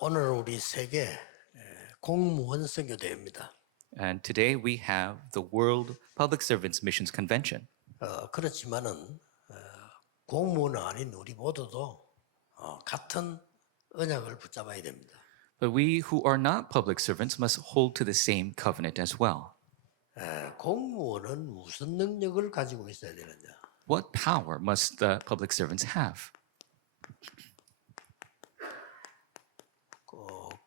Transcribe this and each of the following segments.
오늘 우리 세계 공무원 선교대회입니다. And today we have the World Public Servants Missions Convention. 그렇지만은 공무원 아닌 우리 모두도 같은 언약을 붙잡아야 됩니다. But we who are not public servants must hold to the same covenant as well. 공무원은 무슨 능력을 가지고 있어야 되느냐? What power must the public servants have?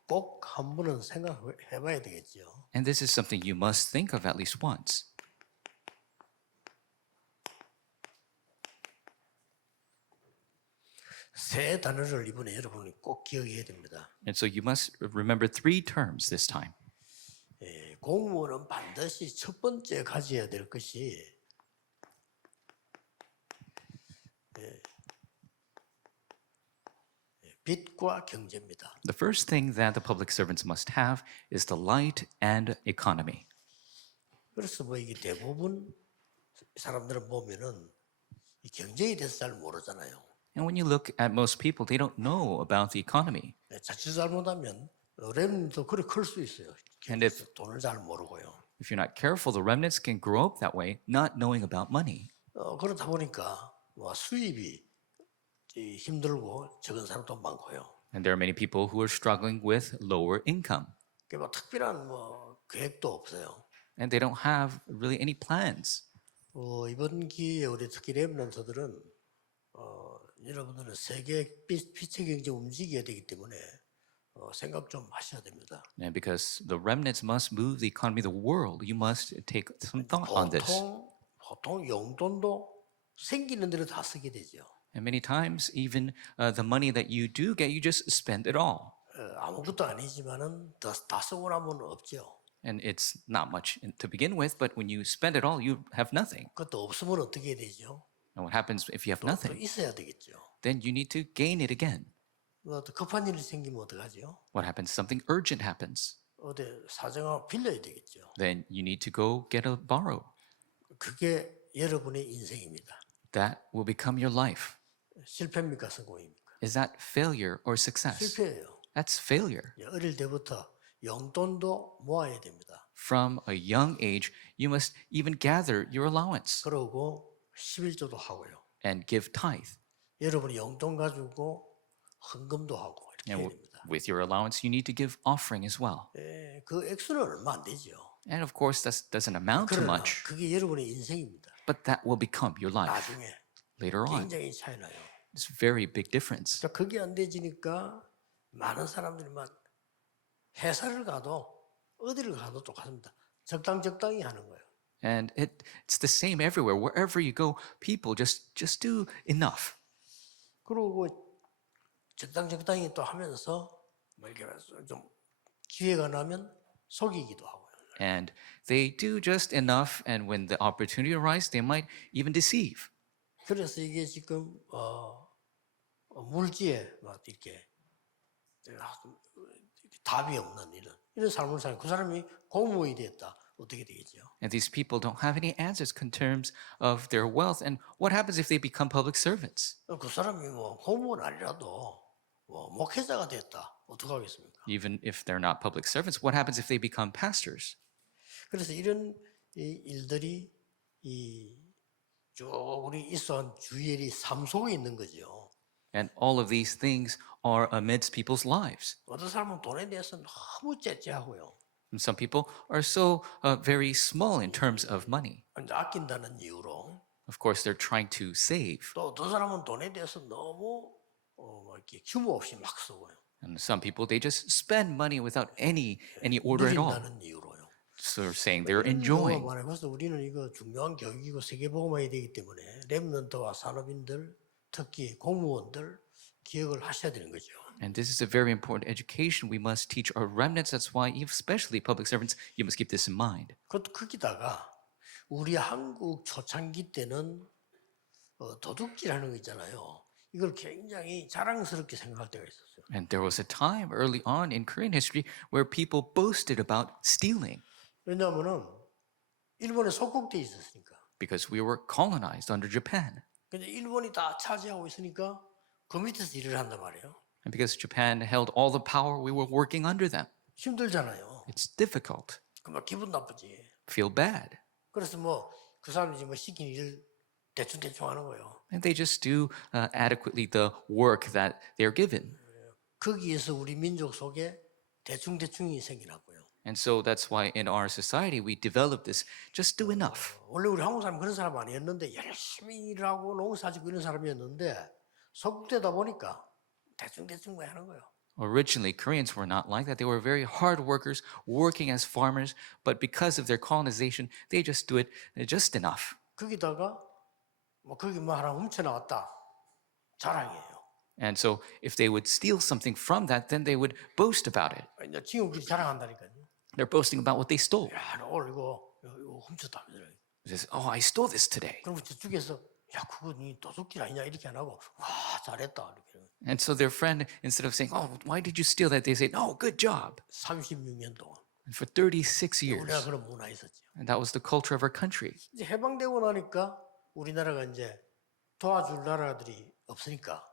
꼭 한 번은 생각해 봐야 되겠죠. And this is something you must think of at least once. 세 단어를 이번에 여러분이 꼭 기억해야 됩니다. And so you must remember three terms this time. 공무원은 반드시 첫 번째 가져야 될 것이 빛과 경제입니다. The first thing that the public servants must have is the light and economy. 그래서 뭐 이게 대부분 사람들은 보면은 이 경제에 대해서 잘 모르잖아요. And when you look at most people, they don't know about the economy. 자칫 잘못하면 렘도 그렇게 클 수 있어요. And if 돈을 잘 모르고요. you're not careful, the remnants can grow up that way, not knowing about money. 그러다 보니까 뭐 수입이 힘들고 적은 사람도 많고요. And there are many people who are struggling with lower income. 뭐 특별한 뭐 계획도 없어요. And they don't have really any plans. 이번 기회에 우리 특히 렘넌트들은 여러분들은 세계 빛의 경제 움직여야 되기 때문에 생각 좀 하셔야 됩니다. And because the remnants must move the economy of the world, you must take some thought on this. 보통 용돈도 생기는 대로 다 쓰게 되죠. And many times, even the money that you do get, you just spend it all. 아무것도 아니지만은 다 쓰고 나면 없죠. And it's not much to begin with, but when you spend it all, you have nothing. 그것도 없으면 어떻게 되죠? And what happens if you have 또 nothing? 있어야 되겠죠. Then you need to gain it again. 또 급한 일이 생기면 어떡하죠? What happens? Something urgent happens. 어디 사정하고 빌려야 되겠죠. Then you need to go get a borrow. 그게 여러분의 인생입니다. That will become your life. 실패입니까? 성공입니까? Is that failure or success? 실패예요. That's failure. 어릴 때부터 용돈도 모아야 됩니다. From a young age, you must even gather your allowance 그러고 11조도 하고요. and give tithe. 여러분이 용돈 가지고 헌금도 하고 이렇게 해야 And 됩니다. with your allowance, you need to give offering as well. 그 액수는 얼마 안 되죠. And of course, that doesn't amount to 그러나 much, 그게 여러분의 인생입니다. but that will become your life 나중에 later on. 굉장히 차이 나요. It's a very big difference. 자, 그게 안 되지니까 많은 사람들이 막 회사를 가도 어디를 가도 똑같습니다. 적당히 하는 거예요. And it's the same everywhere. Wherever you go, people just do enough. 그리고 적당히 또 하면서 뭐 이렇게 좀 기회가 나면 속이기도 하고요. And they do just enough, and when the opportunity arises, they might even deceive. 그래서 이게 지금 물지에 막 이렇게 답이 없는 이런 삶을 사는 그 사람이 공무원이 됐다. 어떻게 되겠죠? And these people don't have any answers in terms of their wealth. And what happens if they become public servants? 그 사람이 뭐 공무원 아니라도 뭐 목회자가 됐다. 어떻게 하겠습니까? Even if they're not public servants, what happens if they become pastors? 그래서 이런 일들이 쭉 우리 있어온 주일이 삶 속에 있는 거죠. And all of these things are amidst people's lives. 어떤 사람은 돈에 대해서 너무 째째하고요. And some people are so very small in terms of money. 이제 아낀다는 이유로 Of course, they're trying to save. 또 어떤 사람은 돈에 대해서 너무 이렇게 규모 없이 막 쓰고요. And some people, they just spend money without any order at all. 누린다는 이유로요. So they're saying they're enjoying. 그래서 우리는 이거 중요한 교육이고 세계복음화해야 되기 때문에 렘넌트와 산업인들, 특히 공무원들 기억을 하셔야 되는 거죠. And this is a very important education we must teach our remnants. That's why, especially public servants, you must keep this in mind. 그것도 거기다가 우리 한국 초창기 때는 도둑질하는 거 있잖아요. 이걸 굉장히 자랑스럽게 생각할 때가 있었어요. And there was a time early on in Korean history where people boasted about stealing 왜냐하면은 일본에 속국돼 있었으니까. because we were colonized under Japan. 근데 일본이 다 차지하고 있으니까 그 밑에서 일을 한단 말이에요. And because Japan held all the power, we were working under them. 힘들잖아요. It's difficult. 그만 기분 나쁘지. Feel bad. 그래서 뭐 그 사람들이 뭐 시킨 일 대충 하는 거예요. And they just do adequately the work that they're given. 거기에서 우리 민족 속에 대충이 생겨났고요. And so that's why in our society we develop this just do enough. 원래 우리 한국 사람 그런 사람 아니었는데 열심히 일하고 농사짓고 이런 사람이었는데 속되다 보니까 대충 뭐 하는 거예요. Originally, Koreans were not like that. They were very hard workers, working as farmers, but because of their colonization, they just do it just enough. 거기다가 뭐 거기 뭐 하나 훔쳐 나왔다 자랑이에요. And so if they would steal something from that, then they would boast about it. 이제 친구끼리 자랑한다니까요. They're boasting about what they stole. 야, 너 오늘 이거 훔쳤다. They say, oh, I stole this today. 그럼 저쪽에서 야, 그거 네 도둑질 아니냐 이렇게 안 하고 와, 잘했다 이렇게. And so their friend, instead of saying, oh, why did you steal that? They say, no, good job. 36년 동안. And for 36 years. 우리가 그런 문화 있었죠. And that was the culture of our country. 이제 해방되고 나니까 우리나라가 이제 도와줄 나라들이 없으니까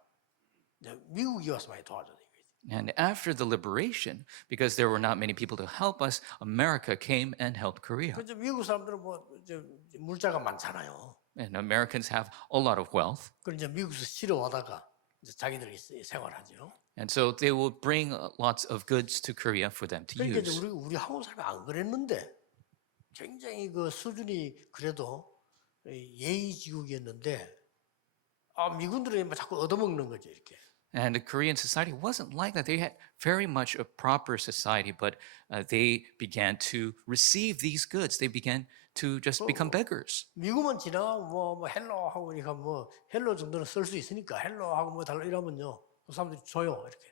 이제 미국이 와서 많이 도와줘야 되는 거지. And after the liberation, because there were not many people to help us, America came and helped Korea. 그래서 미국 사람들은 뭐 이제 물자가 많잖아요. And Americans have a lot of wealth. 그럼 이제 미국에서 실어와다가 이제 자기들이 생활하죠. And so they will bring lots of goods to Korea for them to 그러니까 이제 use. 우리 한국 사람이 안 그랬는데 굉장히 그 수준이 그래도 예의지국이었는데 미군들이 막 자꾸 얻어먹는 거죠 이렇게. And the Korean society wasn't like that. They had very much a proper society, but they began to receive these goods. They began to just become beggars. 미국은 지나가면 뭐 헬로 하고 그러니까 뭐 헬로 정도는 쓸 수 있으니까 헬로 하고 뭐 달라 이러면요 그 사람들이 줘요 이렇게.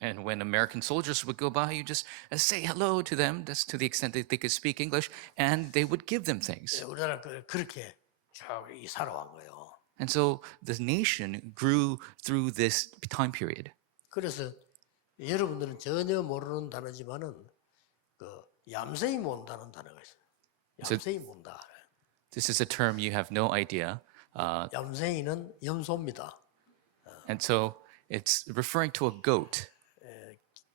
And when American soldiers would go by, you just say hello to them. That's to the extent that they could speak English, and they would give them things. 우리나라 그렇게 쭉 살아온 거예요. And so the nation grew through this time period. 그래서 여러분들은 전혀 모르는 단어지만은 그 얌생이 몬다는 단어가 있어요. 얌생이 몬다. This is a term you have no idea. 얌생이는 염소입니다. And so it's referring to a goat.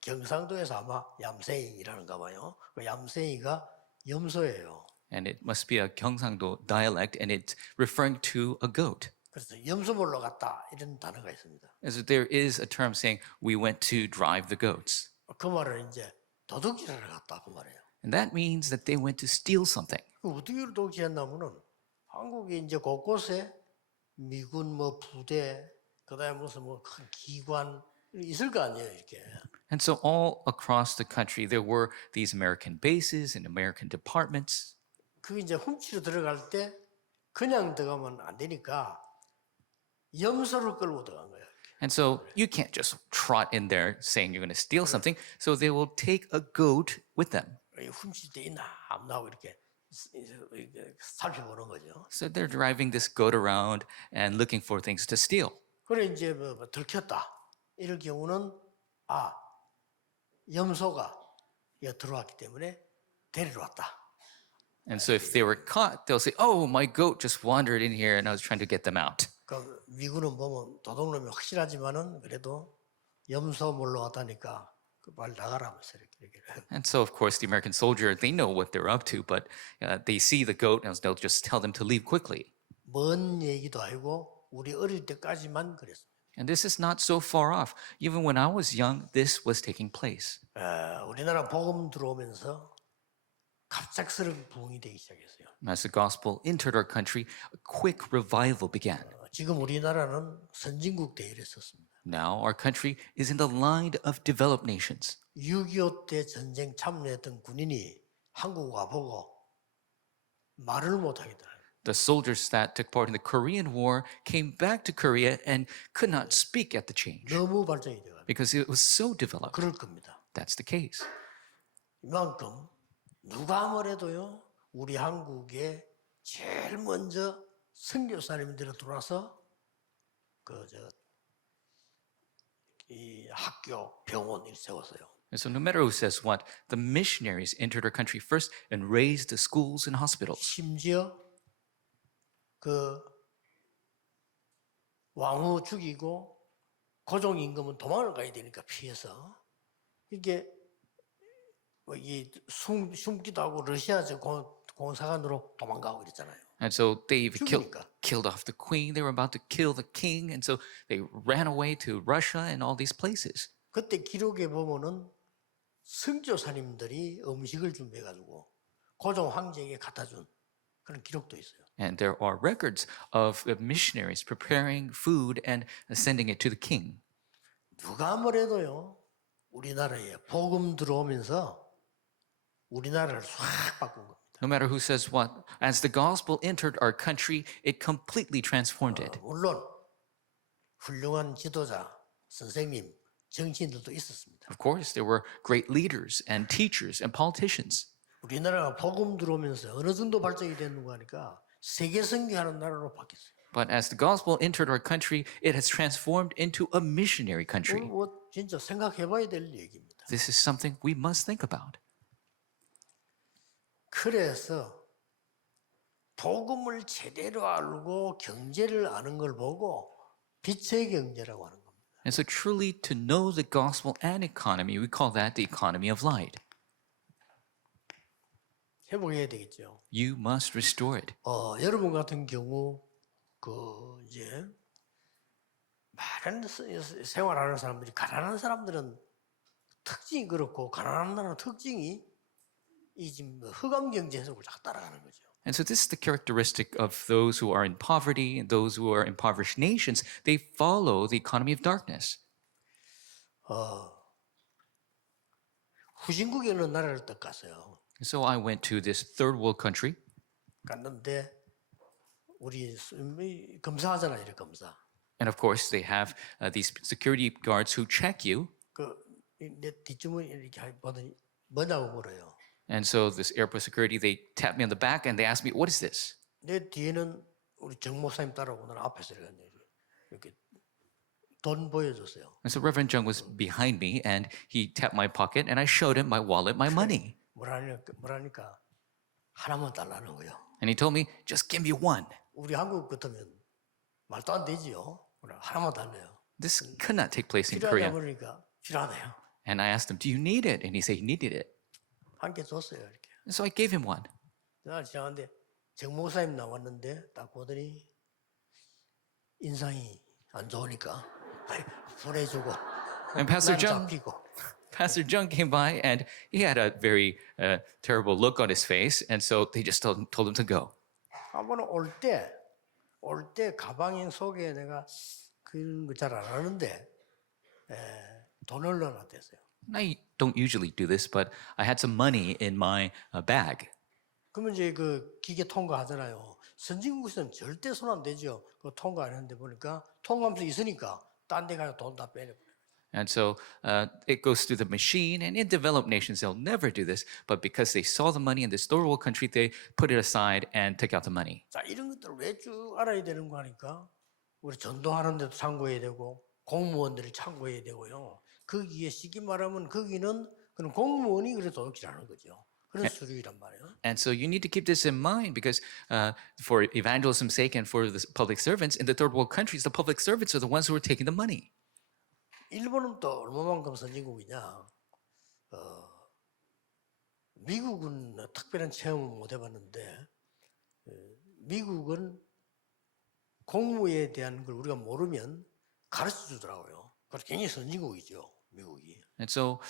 경상도에서 아마 얌생이라는가 봐요. 그 얌생이가 염소예요. And it must be a Gyeongsangdo dialect, and it's referring to a goat. 그래서 염소 몰러 갔다 이런 단어가 있습니다. And so there is a term saying we went to drive the goats. 그 말은 이제 도둑질하러 갔다 그 말이에요. And that means that they went to steal something. 그 어떻게 도둑질했냐면은 한국에 이제 곳곳에 미군 뭐 부대 그다음에 무슨 뭐 큰 기관 있을 거 아니에요 이렇게. And so all across the country there were these American bases and American departments. 그 이제 훔치러 들어갈 때 그냥 들어가면 안 되니까 염소를 끌고 들어간 거예요. And so you can't just trot in there saying you're going to steal something. So they will take a goat with them. 훔칠 때 있나 없나 하고 이렇게 살펴보는 거죠. So they're driving this goat around and looking for things to steal. 그래 이제 뭐 들켰다. 이럴 경우는 염소가 여기 들어왔기 때문에 데리러 왔다. And so if they were caught, they'll say, "Oh, my goat just wandered in here, and I was trying to get them out." 그 미군은 보면 도둑놈이 확실하지만은 그래도 염소 몰러 왔다니까 그 말 나가라면서 이렇게. And so, of course, the American soldier, they know what they're up to, but they see the goat and they'll just tell them to leave quickly. 먼 얘기도 아니고 우리 어릴 때까지만 그랬습니다. And this is not so far off. Even when I was young, this was taking place. 우리나라 복음 들어오면서 갑작스러운 부흥이 되기 시작했어요. As the gospel entered our country, a quick revival began. 지금 우리나라는 선진국 대열에 섰습니다. Now our country is in the line of developed nations. 6.25 때 전쟁 참여했던 군인이 한국 와보고 말을 못하겠더라고요. The soldiers that took part in the Korean War came back to Korea and could not speak at the change 너무 발전이 돼가지고 because it was so developed. 그럴 겁니다. That's the case. 이만큼 누가 뭐래도요 우리 한국에 제일 먼저 선교사님들이 들어와서 이 학교 병원을 세웠어요. And so no matter who says what, the missionaries entered our country first and raised the schools and hospitals. 심지어 그 왕후 죽이고 고종 임금은 도망을 가야 되니까 피해서 이게 숨기도 하고 러시아 공사관으로 도망가고 그랬잖아요. And so they even 죽이니까. killed off the queen. They were about to kill the king. And so they ran away to Russia and all these places. 그때 기록에 보면은 선교사님들이 음식을 준비해가지고 고종 황제에게 갖다 준 그런 기록도 있어요. And there are records of missionaries preparing food and sending it to the king. 누가 뭐래도요, 우리나라에 복음 들어오면서 우리나라를 싹 바꾼 겁니다. No matter who says what, as the gospel entered our country, it completely transformed it. 물론 훌륭한 지도자, 선생님, 정치인들도 있었습니다. Of course, there were great leaders and teachers and politicians. 우리나라가 복음 들어오면서 어느 정도 발전이 됐는가 하니까 세계 선교하는 나라로 바뀌었어요. But as the gospel entered our country, it has transformed into a missionary country. 진짜 생각해봐야 될 얘기입니다. This is something we must think about. 그래서 복음을 제대로 알고 경제를 아는 걸 보고 빛의 경제라고 하는 겁니다. And so truly to know the gospel and economy, we call that the economy of light. 회복해야 되겠죠. You must restore it. 여러분 같은 경우 이제 많은 생활하는 사람들이 가난한 사람들은 특징이 그렇고 가난한 나라는 특징이 이 지금 흑암 경제 해석을 다 따라가는 거죠. And so this is the characteristic of those who are in poverty and those who are impoverished nations. They follow the economy of darkness. 후진국에 있는 나라를 딱 갔어요. So I went to this third world country. 갔는데 우리 검사하잖아, 이래 검사. And of course, they have these security guards who check you. 내 뒷주머니 이렇게 보더니 뭐냐고 물어요. And so this airport security, they tap me on the back and they ask me, what is this? 내 뒤에는 우리 정 목사님 따라오고 나는 앞에서 이렇게 돈 보여줬어요. And so Reverend Jung was behind me and he tapped my pocket and I showed him my wallet, my money. 뭐라니까 하나만 달라는 거예요. And he told me, just give me one. 우리 한국 같으면 말도 안 되지요. 하나만 달래요. This could not take place in 필요하다 Korea. 그러니까 필요하대요. And I asked him, do you need it? And he said he needed it. 한 개 줬어요, 이렇게. And so I gave him one. 나 지나가는데 정 목사님 나왔는데 딱 보더니 인상이 안 좋으니까 보내주고 And Pastor 난 Jung, 잡히고. Pastor Jung came by and he had a very terrible look on his face. And so they just told him to go. 한번 올 때 가방 속에 내가 그런 거 잘 안 하는데 돈을 넣어놨댔어요. I don't usually do this, but I had some money in my bag. 그러면 이제 그 기계 통과하잖아요. 선진국에서는 절대 손 안 대죠. 그 통과 안 했는데 보니까 통과하면서 있으니까 딴 데 가서 돈 다 빼내버려요. And so it goes through the machine. And in developed nations, they'll never do this. But because they saw the money in this third world country, they put it aside and took out the money. 자, 이런 것들을 왜 쭉 알아야 되는 거 하니까 우리 전도하는 데도 참고해야 되고 공무원들이 참고해야 되고요. 거기에 쉽게 말하면 거기는 그런 공무원이 그래서 도둑질하는 거죠. 그런 수준이란 말이에요. And so you need to keep this in mind because for evangelism's sake and for the public servants, in the third world countries, the public servants are the ones who are taking the money. 일본은 또 얼마만큼 선진국이냐? 미국은 특별한 체험을 못 해봤는데 미국은 공무에 대한 걸 우리가 모르면 가르쳐 주더라고요. 그래서 굉장히 선진국이죠, 미국이. And so,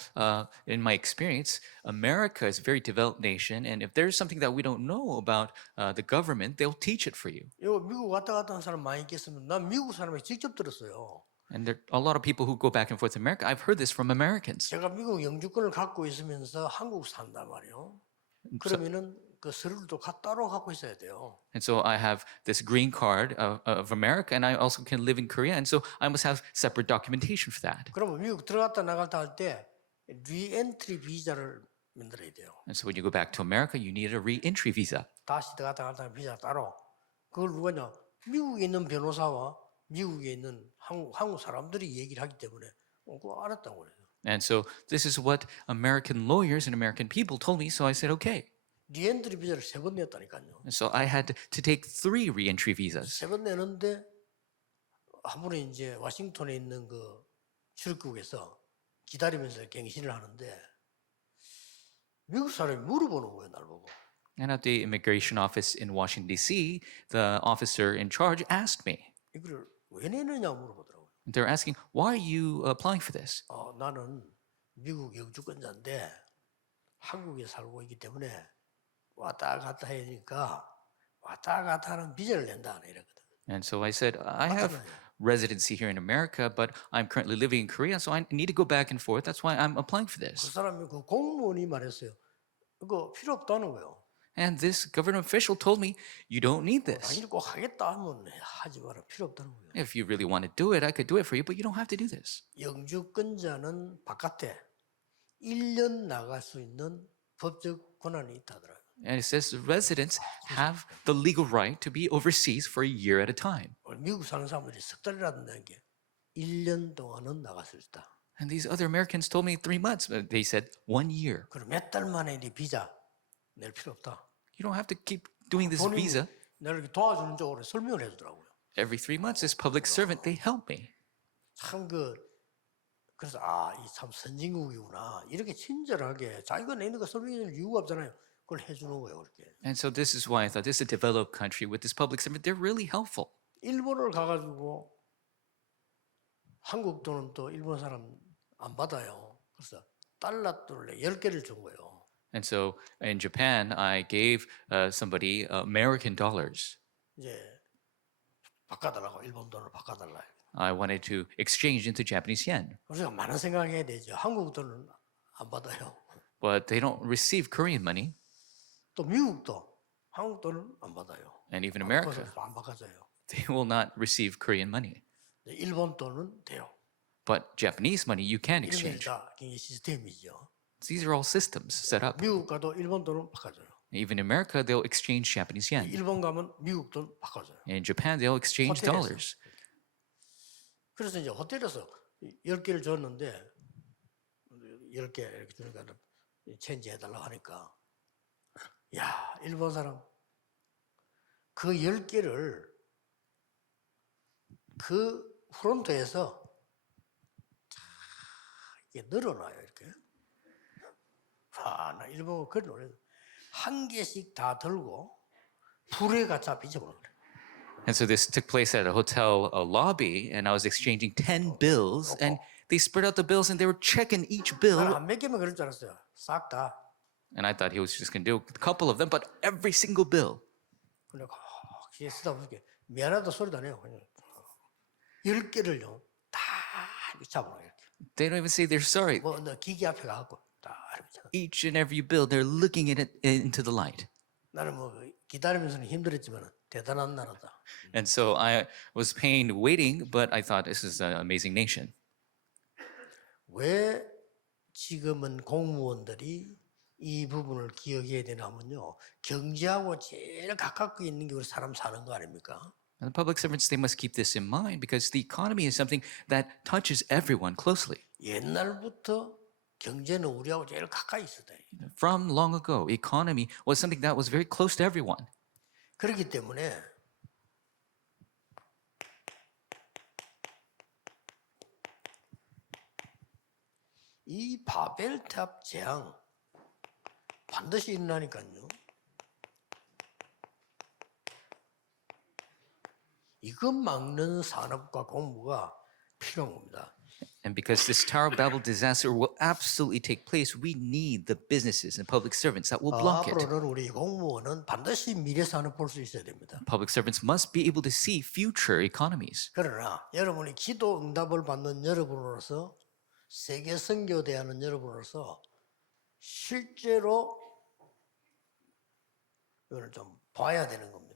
in my experience, America is a very developed nation, and if there's something that we don't know about the government, they'll teach it for you. 이거 미국 왔다 갔다 하는 사람 많이 있겠으면 난 미국 사람이 직접 들었어요. And there are a lot of people who go back and forth to America. I've heard this from Americans. 제가 미국 영주권을 갖고 있으면서 한국 산단 말이에요. 그러면은 그 서류를 또 따로 갖고 있어야 돼요. And so I have this green card of America, and I also can live in Korea, and so I must have separate documentation for that. 그러면 미국 들어갔다 나갔다 할 때 리엔트리 비자를 만들어야 돼요. And so when you go back to America, you need a re-entry visa. 다시 들어갔다 나갔다 하는 비자 따로. 그걸 누가냐? 미국에 있는 변호사와 미국에 있는 한국 사람들이 얘기를 하기 때문에 그거 알았다고 그래요. And so this is what American lawyers and American people told me, so I said, okay. 리엔트리 비자를 3번 냈다니까요. And so I had to take 3 re-entry visas. 3번 내는데 한 번에 이제 워싱턴에 있는 그 출국에서 기다리면서 갱신을 하는데 미국 사람이 물어보는 거예요, 날 보고. And at the immigration office in Washington, D.C., the officer in charge asked me, 이거를 왜 내느냐 물어보더라고요. they're asking, why are you applying for this? 나는 미국 영주권자인데 한국에 살고 있기 때문에 왔다 갔다 해야 되니까 왔다 갔다 하는 비자를 낸다 이랬거든. And so I said, I have residency here in America, but I'm currently living in Korea, so I need to go back and forth. That's why I'm applying for 그 this. 사람이 그 공무원이 말했어요. 이거 필요 없다는 거예요. And this government official told me, you don't need this. 당신이 꼭 하겠다 하면 하지 마라. 필요 없다는 거예요. If you really want to do it, I could do it for you, but you don't have to do this. 영주권자는 바깥에 1년 나갈 수 있는 법적 권한이 있다더라고요. And it says residents have the legal right to be overseas for a year at a time. 미국 사는 사람들이 석 달이라는 게 1년 동안은 나갈 수 있다. And these other Americans told me 3 months, but they said 1 year. 그럼 몇 달 만에 네 비자 낼 필요 없다. You don't have to keep doing this 본인이 visa. 나를 이렇게 도와주는 쪽으로 설명을 해주더라고요. Every 3 months, this public servant, they help me. 참 그래서 이 참 선진국이구나. 이렇게 친절하게 자기가 내는 거 설명해 줄 이유가 없잖아요. 그걸 해주는 거예요, 그렇게. And so this is why I thought this is a developed country with this public servant. They're really helpful. 일본을 가가지고 한국 돈은 또 일본 사람 안 받아요. 그래서 달러 돈을 10개를 준 거예요. And so in Japan, I gave somebody American dollars. 이제 바꿔달라고 일본 돈을 바꿔달라. I wanted to exchange into Japanese yen, 우리가 많은 생각해야 되죠. 한국 돈은 안 받아요. but they don't receive Korean money, 또 미국도 한국 돈은 안 받아요. and even America, 안 바꿔줘요. they will not receive Korean money. 일본 돈은 돼요. But Japanese money, you can 이런 게 exchange. 다 시스템이죠. These are all systems set up. 미국 가도 일본 돈은 바꿔줘요. Even in America, they'll exchange Japanese yen. 일본 가면 미국 돈 바꿔줘요. In Japan, they'll exchange 호텔에서. dollars. 그래서 이제 호텔에서 10개를 줬는데 10개 이렇게 주니까 체인지 해달라고 하니까 야 일본 사람 그 10개를 그 프론트에서 이렇게 늘어놔요 이렇게. 나 일본어 그런 노래 한 개씩 다 들고 불에 갖다 비춰보는 거예요. And so this took place at a hotel lobby, and I was exchanging 10 bills, and they spread out the bills, and they were checking each bill. 나는 한 몇 개만 그럴 줄 알았어요. 싹 다. And I thought he was just going to do a couple of them, but every single bill. 그래 귀에 쓰다 보니까 미안하다 소리도 안 해요. 그냥 10개를요 다 이렇게 잡아요 이렇게. They don't even say they're sorry. 너 기계 앞에 가갖고 다 이렇게 잡아. Each and every bill, they're looking at it into the light. 나는 기다리면서는 힘들었지만 대단한 나라다. And so I was pained waiting, but I thought this is an amazing nation. 왜 지금은 공무원들이 이 부분을 기억해야 되냐면요. 경제하고 제일 가깝게 있는 게 우리 사람 사는 거 아닙니까? And the public servants, they must keep this in mind because the economy is something that touches everyone closely. 옛날부터 경제는 우리하고 제일 가까이 있었다. From long ago, economy was something that was very close to everyone. 그렇기 때문에 이 바벨탑 재앙 반드시 일어나니까요. 이것 막는 산업과 공부가 필요한 겁니다. And because this Tower of Babel disaster will absolutely take place, we need the businesses and public servants that will block it. 앞으로는 우리 공무원은 반드시 미래 산업 볼 수 있어야 됩니다. Public servants must be able to see future economies. 그러나 여러분이 기도 응답을 받는 여러분으로서 세계 선교대하는 여러분으로서 실제로 이걸 좀 봐야 되는 겁니다.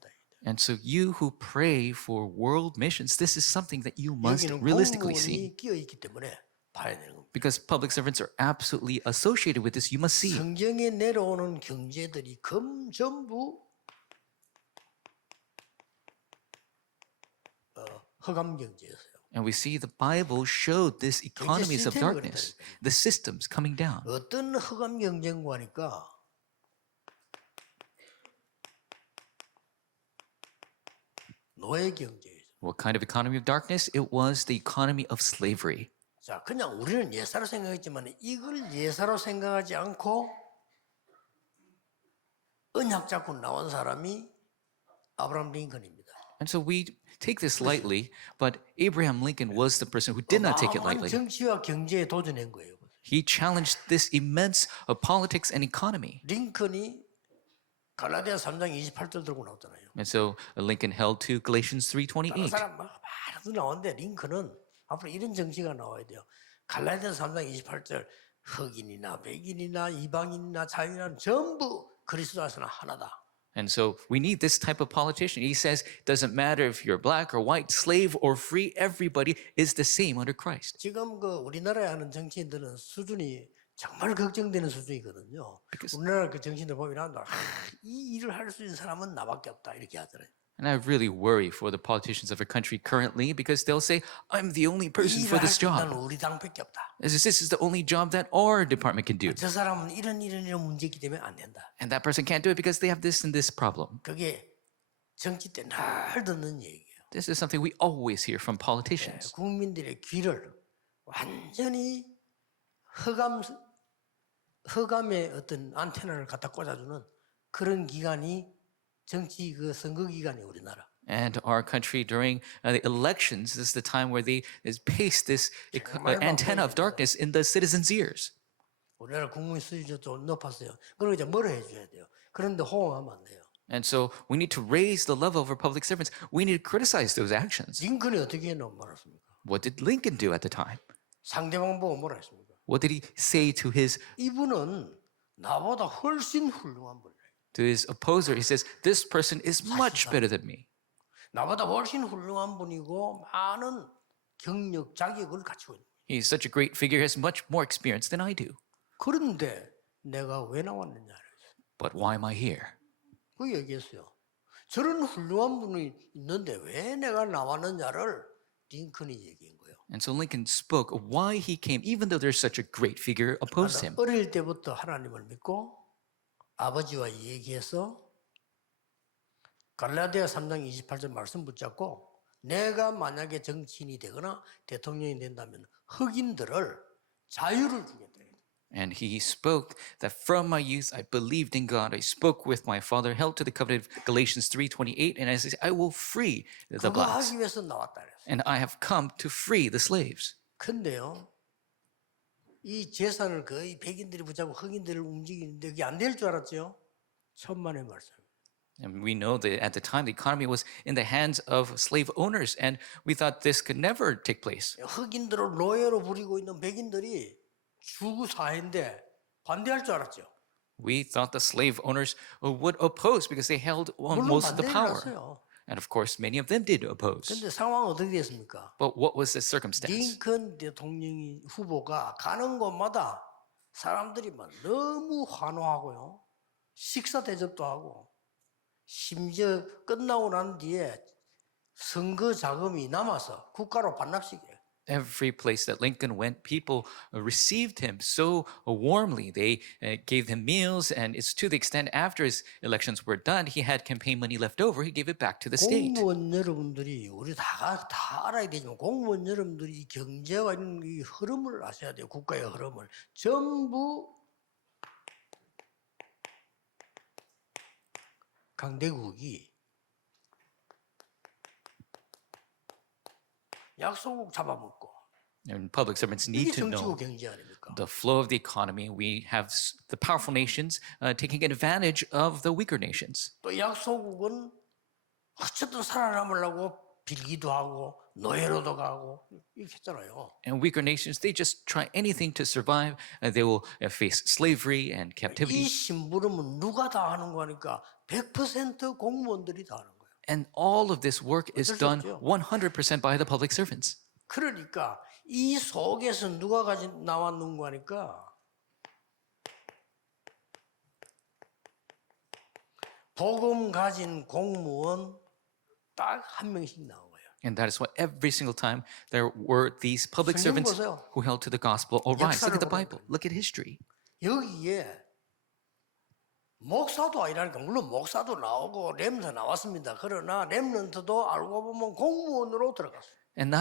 And so you who pray for world missions, this is something that you must 여기는 realistically see. 공무원이 끼어 있기 때문에 봐야 되는 겁니다. Because public servants are absolutely associated with this, you must see. 성경에 내려오는 경제들이 전부 흑암 경제였어요. And we see the Bible showed this economies of darkness, the systems coming down. 어떤 흑암 경제인가 하니까 노예 경제예요. What kind of economy of darkness? It was the economy of slavery. 자, 그냥 우리는 예사로 생각했지만 이걸 예사로 생각하지 않고 언약 잡고 나온 사람이 아브라함 링컨입니다. And so we take this lightly, but Abraham Lincoln was the person who did not take it 어마어마한 lightly. 정치와 경제에 도전한 거예요. He challenged this immense politics and economy. 링컨이 갈라디아 3장 28절 들고 나왔잖아요. And so Lincoln held to Galatians 다른 3:28. 사람 막 많아도 나오는데 링컨은 앞으로 이런 정치가 나와야 돼요. 갈라디아 3장 28절 흑인이나 백인이나 이방인이나 자유인이나 전부 그리스도 안에서는 하나다. And so we need this type of politician. He says, it doesn't matter if you're black or white, slave or free, everybody is the same under Christ. 지금 그 우리나라에 하는 정치인들은 수준이 정말 걱정되는 수준이거든요. 우리나라 그 정치인들 보면 이 일을 할 수 있는 사람은 나밖에 없다 이렇게 하잖아요. And I really worry for the politicians of our country currently because they'll say, I'm the only person 이 for 일을 할 this 수 있는 job. 우리 당밖에 없다. This is the only job that our department can do. 저 사람은 이런 문제이기 때문에 안 된다. And that person can't do it because they have this and this problem. 그게 정치 때 늘 듣는 얘기예요. This is something we always hear from politicians. 국민들의 귀를 완전히 흑암의 어떤 안테나를 갖다 꽂아주는 그런 기간이 정치 그 선거 기간이 우리나라. And our country during the elections, this is the time where they paste this antenna of darkness in the citizens' ears. 우리나라 국민 수준이 좀 높았어요. 그리고 이제 뭐라 해줘야 돼요. 그런데 호응하면 안 돼요. And so we need to raise the level of our public servants. We need to criticize those actions. 링컨이 어떻게 했나 말았습니까? What did Lincoln do at the time? 상대방 보고 뭐라 했습니까? What did he say to his 이분은 나보다 훨씬 훌륭한 분이에요. opposer? He says, this person is much better than me. 나보다 훨씬 훌륭한 분이고 많은 경력, 자격을 갖추고 있는 거예요. He's such a great figure. He has much more experience than I do. 그런데 내가 왜 나왔느냐. But why am I here? 그 얘기했어요. 저런 훌륭한 분이 있는데 왜 내가 나왔느냐를 링컨이 얘기한 거예요. And so Lincoln spoke of why he came, even though there's such a great figure opposed him. 어릴 때부터 하나님을 믿고 아버지와 얘기해서 갈라디아 3장 28절 말씀 붙잡고 내가 만약에 정치인이 되거나 대통령이 된다면 흑인들을 자유를 주겠다. And he spoke that from my youth I believed in God. I spoke with my father, held to the covenant of Galatians 3:28, and I said, I will free the 그거 blacks. 하기 위해서 나왔다 그랬어요. And I have come to free the slaves. 근데요, 이 재산을 거의 백인들이 붙잡고 흑인들을 움직이는데 그게 안 될 줄 알았죠? 천만의 말씀. And we know that at the time the economy was in the hands of slave owners, and we thought this could never take place. 흑인들을 노예로 부리고 있는 백인들이 주구 사회인데 반대할 줄 알았죠. We thought the slave owners would oppose because they held 물론 most of the 반대를 power. 했어요. And of course, many of them did oppose. 근데 상황은 어떻게 됐습니까? But what was the circumstance? 링컨 대통령이 후보가 가는 곳마다 사람들이 막 너무 환호하고요. 식사 대접도 하고 심지어 끝나고 난 뒤에 선거 자금이 남아서 국가로 반납시켜요. Every place that Lincoln went, people received him so warmly. They gave him meals, and it's to the extent after his elections were done, he had campaign money left over. He gave it back to the state. 공무원 여러분들이 우리 다 알아야 되지만 공무원 여러분들이 이 경제와 이 흐름을 아셔야 돼요. 국가의 흐름을 전부 강대국이 약소국 잡아먹고 And public servants 이게 need to 정치고 know 경제 아닙니까? the flow of the economy. We have the powerful nations taking advantage of the weaker nations. 또 약소국은 어쨌든 살아남으려고 빌기도 하고 노예로도 가고 이렇게 했잖아요. And weaker nations, they just try anything to survive. They will face slavery and 이 captivity. 심부름은 누가 다 하는 거니까 100% 공무원들이 다 하는 거예요. And all of this work is 어쩔 수 done 없죠. 100% by the public servants. 그러니까 이 속에서 누가 나왔는 거니까 복음 가진 공무원 딱 한 명씩 나온 거예요. And that is why every single time there were these public 성경 servants 보세요. who held to the gospel. All right, look at the 역사를 Bible. Look at history. 여기에 목사도 아니라니까 물론 목사도 나오고 렘넌트 나왔습니다. 그러나 렘넌트도 알고 보면 공무원으로 들어갔어요. And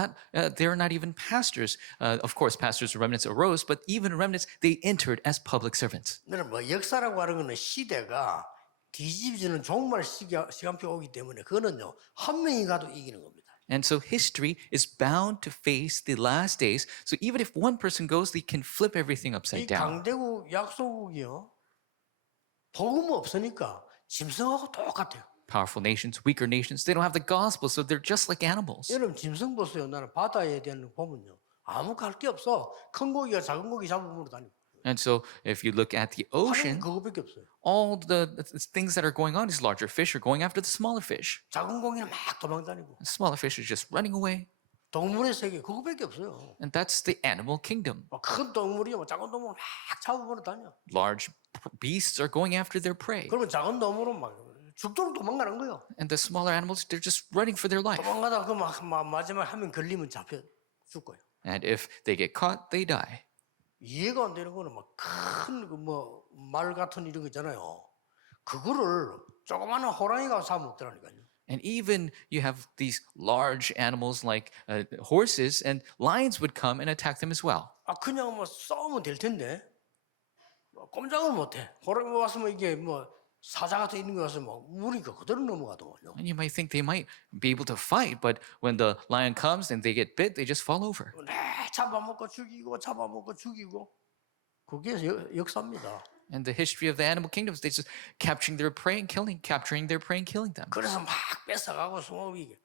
they're not even pastors. Of course, pastors and remnants arose, but even remnants, they entered as public servants. 너는 뭐 역사라고 하는 거는 시대가 뒤집어지는 종말 시간표 오기 때문에 그거는요 한 명이 가도 이기는 겁니다. And so history is bound to face the last days. So even if one person goes, they can flip everything 이 upside down. 강대국 약소국이요 복음 없으니까 짐승하고 똑같아요. Powerful nations, weaker nations, they don't have the gospel, so they're just like animals. 여러분 짐승 보세요. 나는 바다에 대한 거 보면요 아무 갈 게 없어. 큰 고기가 작은 고기 잡으러 다니고. And so if you look at the 하는 ocean, 게 그거밖에 없어요. all the things that are going on is larger fish are going after the smaller fish. 작은 고기는 막 도망다니고. The smaller fish are just running away. 동물의 세계 그거밖에 없어요. And that's the animal kingdom. 큰 동물이 작은 동물 막 잡으러 다녀. Large beasts are going after their prey. 그러면 작은 동물은 막 죽도록 도망가는 거예요. And the smaller animals, they're just running for their life. 도망가다가 마지막에 한 명 걸리면 잡혀 죽고요. And if they get caught, they die. 이해가 안 되는 거는 막 큰 말 같은 이런 거 있잖아요. 그거를 조그마한 호랑이가 잡아먹더라니까요. And even you have these large animals like horses, and lions would come and attack them as well. 아 그냥 싸우면 될 텐데 꼼짝을 못해. 호랑이 왔으면 이게 사자 같은 이런 거 와서 무리가 그대로 넘어가더만요. And you might think they might be able to fight, but when the lion comes and they get bit, they just fall over. 잡아먹고 죽이고 그게 역사입니다. And the history of the animal kingdoms, they just capturing their prey and capturing their prey and killing them. 그래서 막 뺏어가고 숨어오기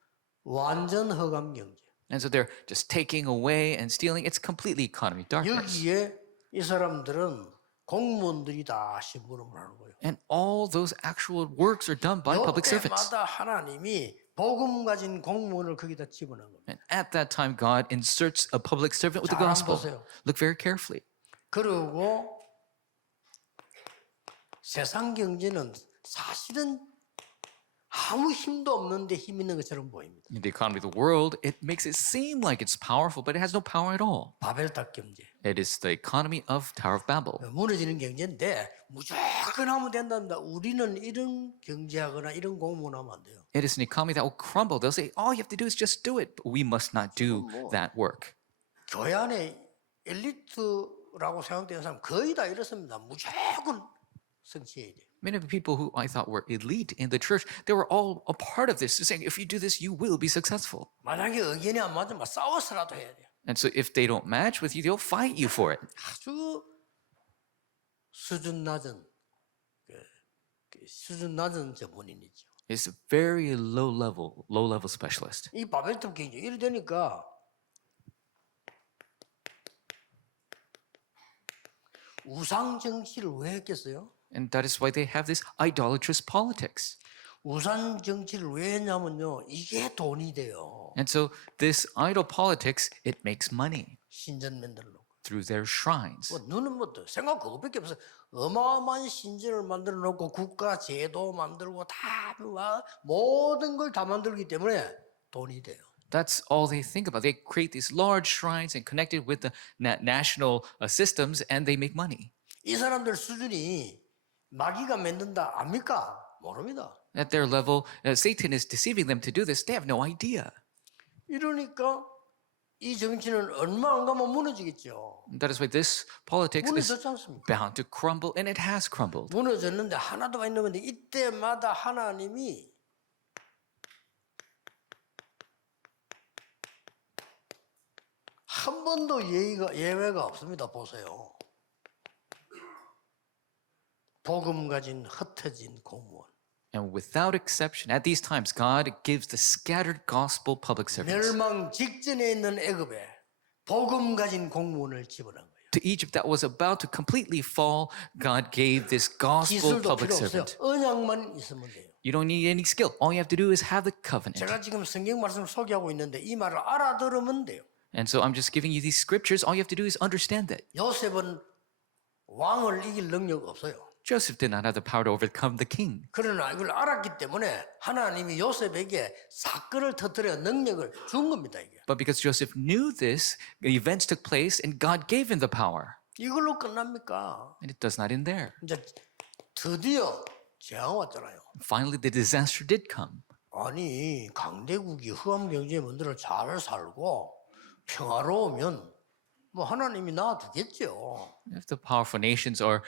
완전 허감 경제. And so they're just taking away and stealing. It's completely economy darkness. 여기에 이 사람들은 공무원들이 다 심부름을 하는 거예요. And all those actual works are done by public servants. 때마다 하나님이 복음 가진 공무원을 거기다 집어넣은 겁니다. And at that time, God inserts a public servant with the 잘 gospel. 보세요. Look very carefully. 그리고 세상 경제는 사실은 아무 힘도 없는데 힘 있는 것처럼 보입니다. In the economy of the world, it makes it seem like it's powerful, but it has no power at all. 바벨탑 경제. It is the economy of Tower of Babel. 무너지는 경제인데 무조건 하면 된단다. 우리는 이런 경제하거나 이런 공무원하면 안 돼요. It is an economy that will crumble. They'll say, all you have to do is just do it. But we must not do that work. 교회 안에 엘리트라고 생각되는 사람 거의 다 이렇습니다. 무조건 성취해야 돼요. Many of the people who I thought were elite in the church, they were all a part of this, saying, if you do this, you will be successful. 만약에 의견이 안 맞으면 싸워서라도 해야 돼요. And so if they don't match with you, they'll fight you for it. 아주 수준 낮은 저본인이죠. It's a very low level specialist. 이 바벨탑 경제 이래 되니까 우상 정치를 왜 했겠어요? And that is why they have this idolatrous politics. 우상 정치를 왜 했냐면요. 이게 돈이 돼요. And so this idol politics, it makes money 신전 만들어 놓고. through their shrines. 너는 생각 그거밖에 없어. 어마어마한 신전을 만들어 놓고 국가 제도 만들고 다 모든 걸 다 만들기 때문에 돈이 돼요. That's all they think about. They create these large shrines and connect it with the national systems, and they make money. 이 사람들 수준이 마귀가 만든다 압니까? 모릅니다. At their level, Satan is deceiving them to do this. They have no idea. 이러니까 이 정치는 얼마 안 가면 무너지겠죠. And that is why this politics is 무너졌지 않습니까? bound to crumble, and it has crumbled. 무너졌는데 하나도 안 있는데 이때마다 하나님이 한 번도 예외가 없습니다. 보세요. 복음 가진 흩어진 공무원. And without exception, at these times, God gives the scattered gospel public servants. 멸망 직전에 있는 애굽에 복음 가진 공무원을 집어넣은 거예요. To Egypt that was about to completely fall, God gave this gospel 기술도 public 필요 없어요. servant. 언약만 있으면 돼요. You don't need any skill. All you have to do is have the covenant. 제가 지금 성경 말씀을 소개하고 있는데 이 말을 알아들으면 돼요. And so I'm just giving you these scriptures. All you have to do is understand that. 요셉은 왕을 이길 능력 없어요. Joseph did not have the power to overcome the king. 그러나 이걸 알았기 때문에 하나님이 요셉에게 사건을 터뜨려 능력을 준 겁니다. 이게. But because Joseph knew this, events took place and God gave him the power. 이걸로 끝납니까? And it does not end there. 이제 드디어 재앙 왔잖아요. Finally, the disaster did come. 아니 강대국이 흑암 경제 문제를 잘 살고 평화로우면 뭐 하나님이 놔두겠죠. If the powerful nations are